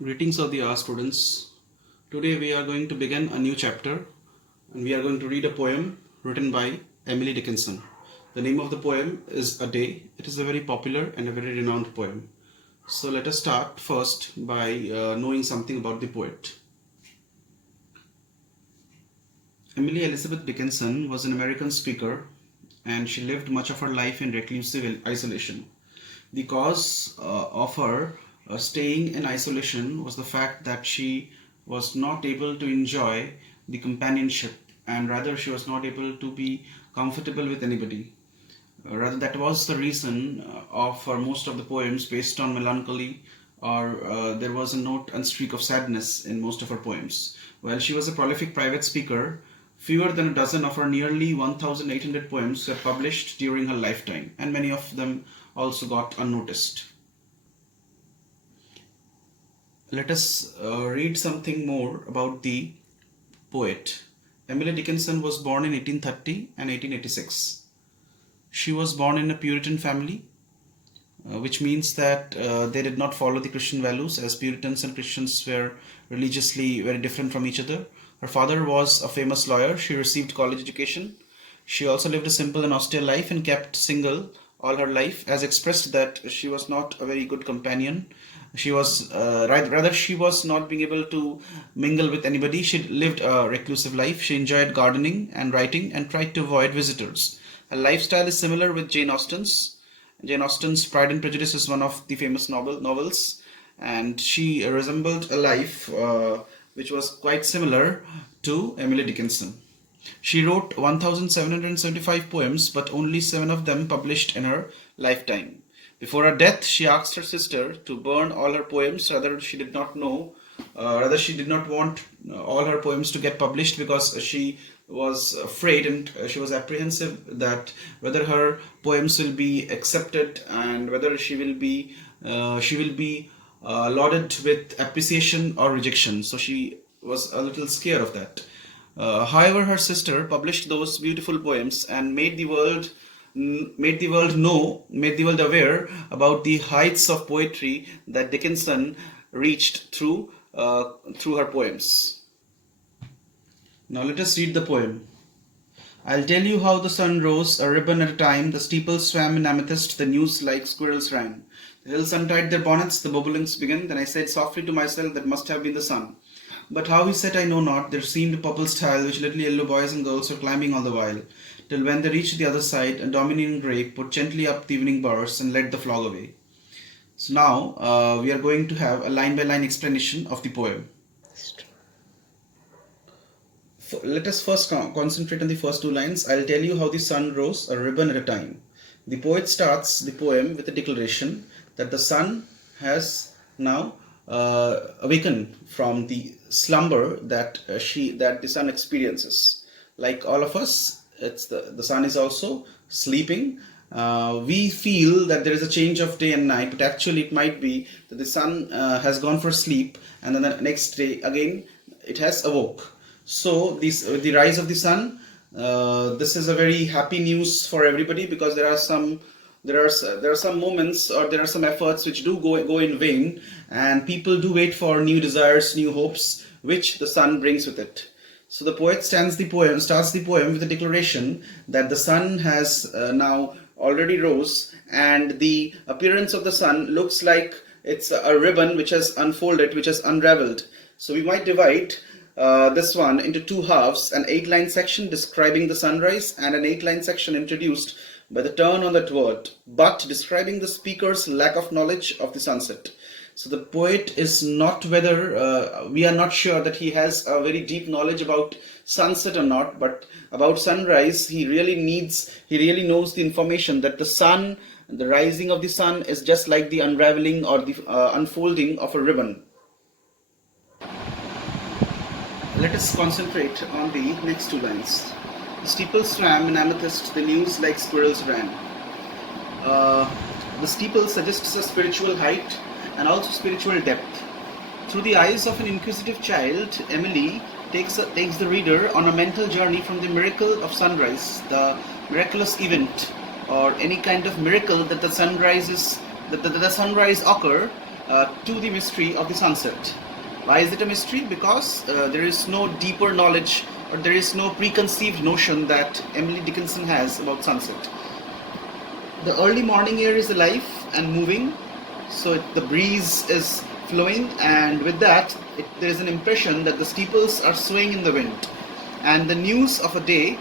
Greetings of the R students. Today we are going to begin a new chapter and we are going to read a poem written by Emily Dickinson. The name of the poem is A Day. It is a very popular and a very renowned poem. So let us start first by knowing something about the poet. Emily Elizabeth Dickinson was an American speaker and she lived much of her life in reclusive isolation. The cause of her staying in isolation was the fact that she was not able to enjoy the companionship and rather she was not able to be comfortable with anybody. Rather, that was the reason of her most of the poems based on melancholy or there was a note and streak of sadness in most of her poems. While she was a prolific private speaker, fewer than a dozen of her nearly 1,800 poems were published during her lifetime, and many of them also got unnoticed. Let us read something more about the poet. Emily Dickinson was born in 1830 and 1886. She was born in a Puritan family, which means that they did not follow the Christian values, as Puritans and Christians were religiously very different from each other. Her father was a famous lawyer. She received college education. She also lived a simple and austere life and kept single all her life, as expressed that she was not a very good companion. She was rather she was not being able to mingle with anybody. She lived a reclusive life. She enjoyed gardening and writing and tried to avoid visitors. Her lifestyle is similar with Jane Austen's. Jane Austen's Pride and Prejudice is one of the famous novels, and she resembled a life which was quite similar to Emily Dickinson. She wrote 1,775 poems, but only 7 of them published in her lifetime. Before her death, she asked her sister to burn all her poems. Rather, she did not want all her poems to get published because she was afraid and she was apprehensive that whether her poems will be accepted and whether she will be lauded with appreciation or rejection. So she was a little scared of that. However, her sister published those beautiful poems and made the world aware about the heights of poetry that Dickinson reached through her poems. Now let us read the poem. I'll tell you how the sun rose, a ribbon at a time. The steeples swam in amethyst, the news like squirrels ran. The hills untied their bonnets, the bobblings began. Then I said softly to myself, that must have been the sun. But how he set I know not. There seemed a purple stile, which little yellow boys and girls were climbing all the while, till when they reached the other side, a dominating grape put gently up the evening bars and led the flock away. So now we are going to have a line-by-line explanation of the poem. Let us first concentrate on the first 2 lines. I'll tell you how the sun rose, a ribbon at a time. The poet starts the poem with a declaration that the sun has now awakened from the slumber that the sun experiences. Like all of us, it's the sun is also sleeping. We feel that there is a change of day and night, but actually it might be that the sun has gone for sleep and then the next day again it has awoke. So the rise of the sun, this is a very happy news for everybody, because there are some moments or there are some efforts which do go in vain, and people do wait for new desires, new hopes, which the sun brings with it. So the poet starts the poem with a declaration that the sun has now already rose, and the appearance of the sun looks like it's a ribbon which has unfolded, which has unraveled. So we might divide this one into 2 halves, an 8-line section describing the sunrise and an 8-line section introduced by the turn on that word, but describing the speaker's lack of knowledge of the sunset. So the poet is not we are not sure that he has a very deep knowledge about sunset or not, but about sunrise he really knows the information that the sun, the rising of the sun, is just like the unraveling or the unfolding of a ribbon. Let us concentrate on the next 2 lines. The steeple swam in amethyst, the news like squirrels ran. The steeple suggests a spiritual height and also spiritual depth. Through the eyes of an inquisitive child, Emily takes the reader on a mental journey from the miracle of sunrise, the miraculous event, or any kind of miracle that the sunrise occur to the mystery of the sunset. Why is it a mystery? Because there is no deeper knowledge, or there is no preconceived notion that Emily Dickinson has about sunset. The early morning air is alive and moving, so the breeze is flowing, and with that there is an impression that the steeples are swaying in the wind, and the news of a day,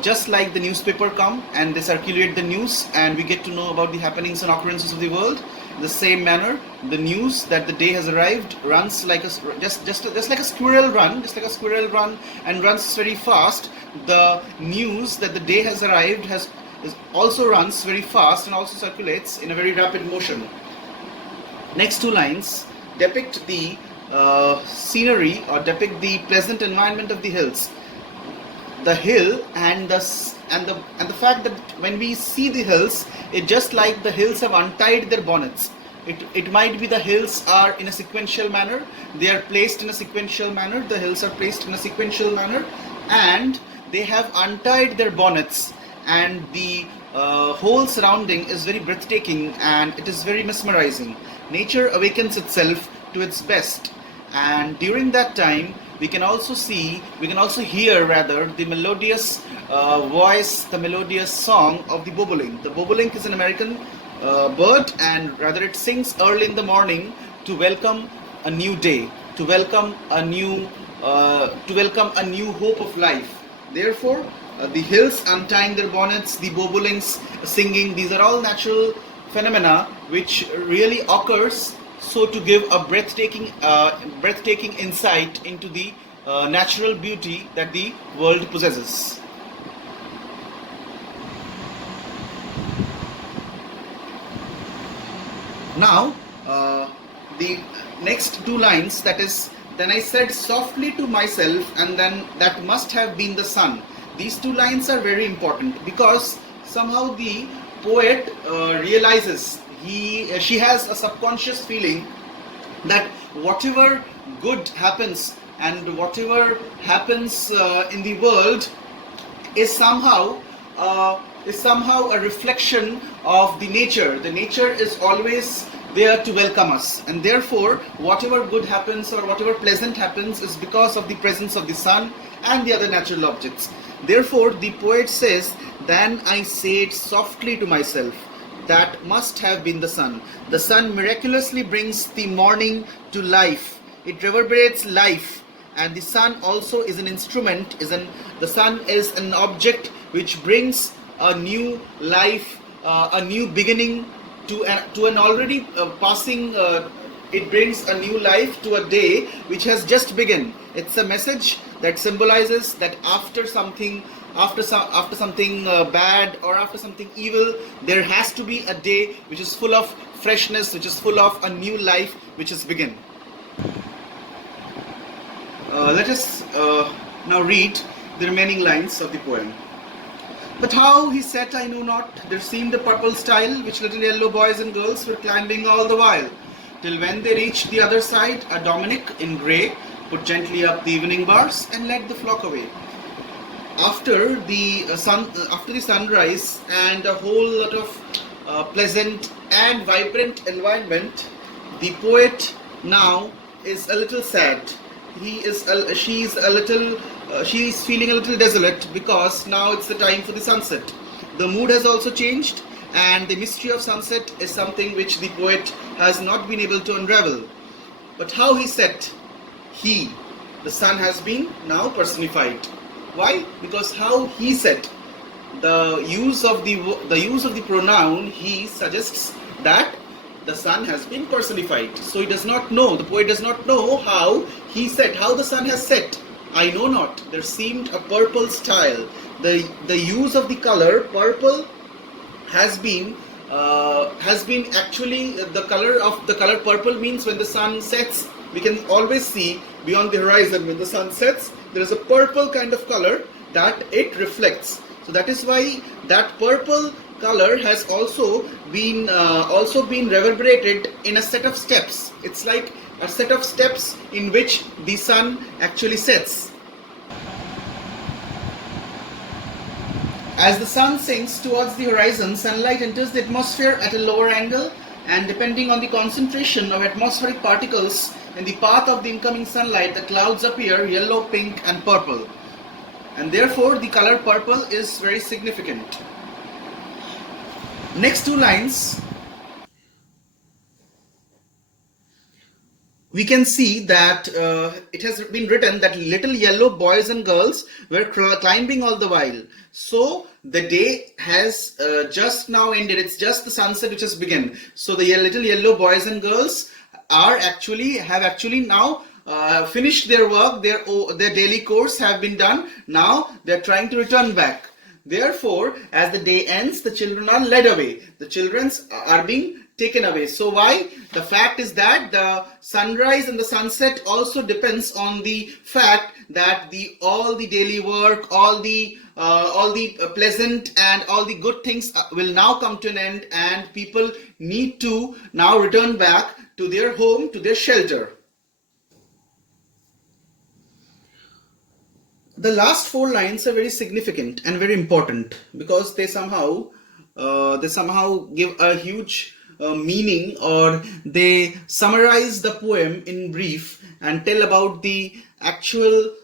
just like the newspaper come and they circulate the news and we get to know about the happenings and occurrences of the world. In the same manner, the news that the day has arrived runs like a just like a squirrel run, and runs very fast. The news that the day has arrived also runs very fast and also circulates in a very rapid motion. Next two lines depict the scenery, or depict the pleasant environment of the hills. The hill and the fact that when we see the hills, it just like the hills have untied their bonnets. It might be the hills are in a sequential manner. They are placed in a sequential manner. The hills are placed in a sequential manner, and they have untied their bonnets, and the whole surrounding is very breathtaking and it is very mesmerizing. Nature awakens itself to its best, and during that time we can also hear the melodious voice, the melodious song of the bobolink. The bobolink is an American bird, and rather it sings early in the morning to welcome a new day, to welcome a new hope of life. Therefore, the hills untying their bonnets, the bobolinks singing, these are all natural phenomena which really occurs, so to give a breathtaking insight into the natural beauty that the world possesses. Now, the next two lines, that is, then I said softly to myself, and then that must have been the sun. These two lines are very important because somehow the poet realizes, she has a subconscious feeling that whatever good happens and whatever happens in the world is somehow a reflection of the nature. The nature is always there to welcome us, and therefore whatever good happens or whatever pleasant happens is because of the presence of the sun and the other natural objects. Therefore the poet says, then I said softly to myself, that must have been the sun. The sun miraculously brings the morning to life. It reverberates life, and the sun also is an instrument, the sun is an object which brings a new life, a new beginning to an already passing. It brings a new life to a day which has just begun. It's a message that symbolizes that after something bad or after something evil, there has to be a day which is full of freshness, which is full of a new life which has begun. Let us now read the remaining lines of the poem. But how he sat I know not, there seemed a purple stile, which little yellow boys and girls were climbing all the while, till when they reached the other side, a Dominic in grey put gently up the evening bars and led the flock away. After the sunrise and a whole lot of pleasant and vibrant environment, the poet now is a little sad. She's feeling a little desolate because now it's the time for the sunset. The mood has also changed, and the mystery of sunset is something which the poet has not been able to unravel. But how he set, the sun has been now personified. Why? Because how he set, the use of the pronoun he suggests that the sun has been personified. So the poet does not know how he set, how the sun has set. I know not. There seemed a purple style. The use of the color purple has been actually the color purple means when the sun sets, we can always see beyond the horizon. When the sun sets, there is a purple kind of color that it reflects. So that is why that purple color has also been reverberated in a set of steps. It's like a set of steps in which the sun actually sets. As the sun sinks towards the horizon, sunlight enters the atmosphere at a lower angle and depending on the concentration of atmospheric particles in the path of the incoming sunlight, the clouds appear yellow, pink and purple, and therefore the color purple is very significant. Next two lines, we can see that it has been written that little yellow boys and girls were climbing all the while. So the day has just now ended. It's just the sunset which has begun. So the little yellow boys and girls have actually now finished their work. Their daily course have been done. Now they are trying to return back. Therefore, as the day ends, the children are led away. The children are being taken away. So why? The fact is that the sunrise and the sunset also depends on the fact that all the daily work, all the pleasant and all the good things will now come to an end, and people need to now return back to their home, to their shelter. The last four lines are very significant and very important because they somehow give a huge meaning, or they summarize the poem in brief and tell about the actual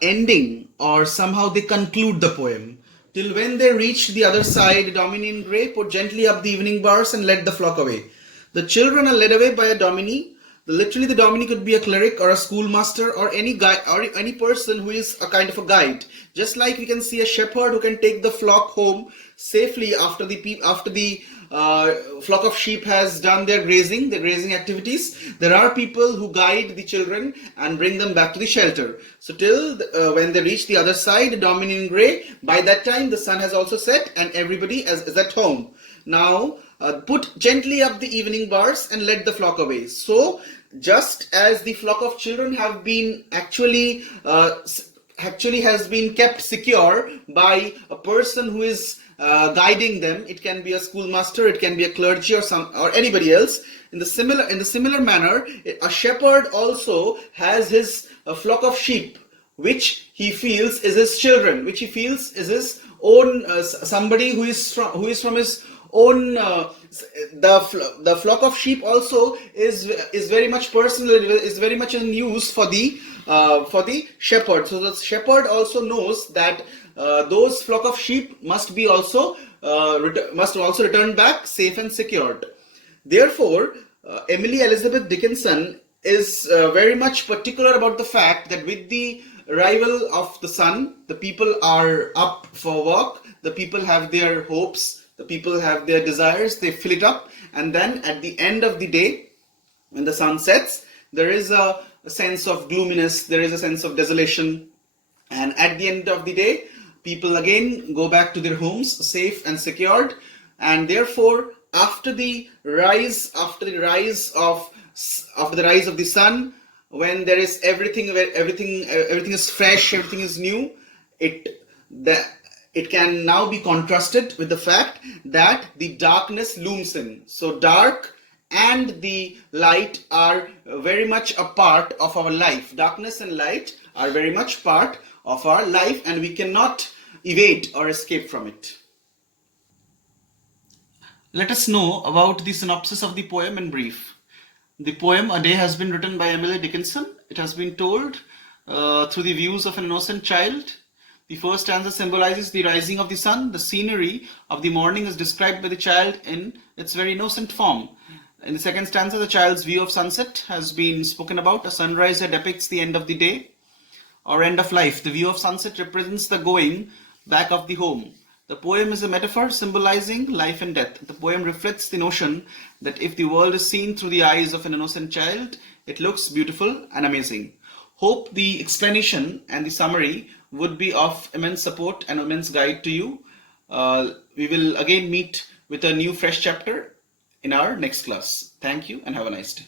ending, or somehow they conclude the poem. Till when they reached the other side, Dominion Grey put gently up the evening bars and led the flock away. The children are led away by a dominie. Literally, the dominie could be a cleric or a schoolmaster or any guy or any person who is a kind of a guide. Just like we can see a shepherd who can take the flock home safely after the flock of sheep has done their grazing activities. There are people who guide the children and bring them back to the shelter. So till when they reach the other side, Dominion Grey, by that time the sun has also set and everybody is at home. Now put gently up the evening bars and led the flock away. So just as the flock of children have been actually has been kept secure by a person who is guiding them. It can be a schoolmaster, it can be a clergy or anybody else. In the similar manner, a shepherd also has his flock of sheep, which he feels is his children, which he feels is his own somebody who is from his own. The flock of sheep also is very much personal, is very much in use for the shepherd. So the shepherd also knows that those flock of sheep must also return back safe and secured. Therefore, Emily Elizabeth Dickinson is very much particular about the fact that with the arrival of the sun, the people are up for work, the people have their hopes, the people have their desires, they fill it up, and then at the end of the day, when the sun sets, there is a sense of gloominess, there is a sense of desolation, and at the end of the day, people again go back to their homes safe and secured. And therefore, after the rise of the sun, when there is everything is fresh, everything is new, it can now be contrasted with the fact that the darkness looms in. So dark and the light are very much a part of our life. Darkness and light are very much part of our life, and we cannot evade or escape from it. Let us know about the synopsis of the poem in brief. The poem A Day has been written by Emily Dickinson. It has been told through the views of an innocent child. The first stanza symbolizes the rising of the sun. The scenery of the morning is described by the child in its very innocent form. In the second stanza, the child's view of sunset has been spoken about. A sunrise here depicts the end of the day or end of life. The view of sunset represents the going back of the home. The poem is a metaphor symbolizing life and death. The poem reflects the notion that if the world is seen through the eyes of an innocent child, it looks beautiful and amazing. Hope the explanation and the summary would be of immense support and immense guide to you. We will again meet with a new fresh chapter in our next class. Thank you and have a nice day.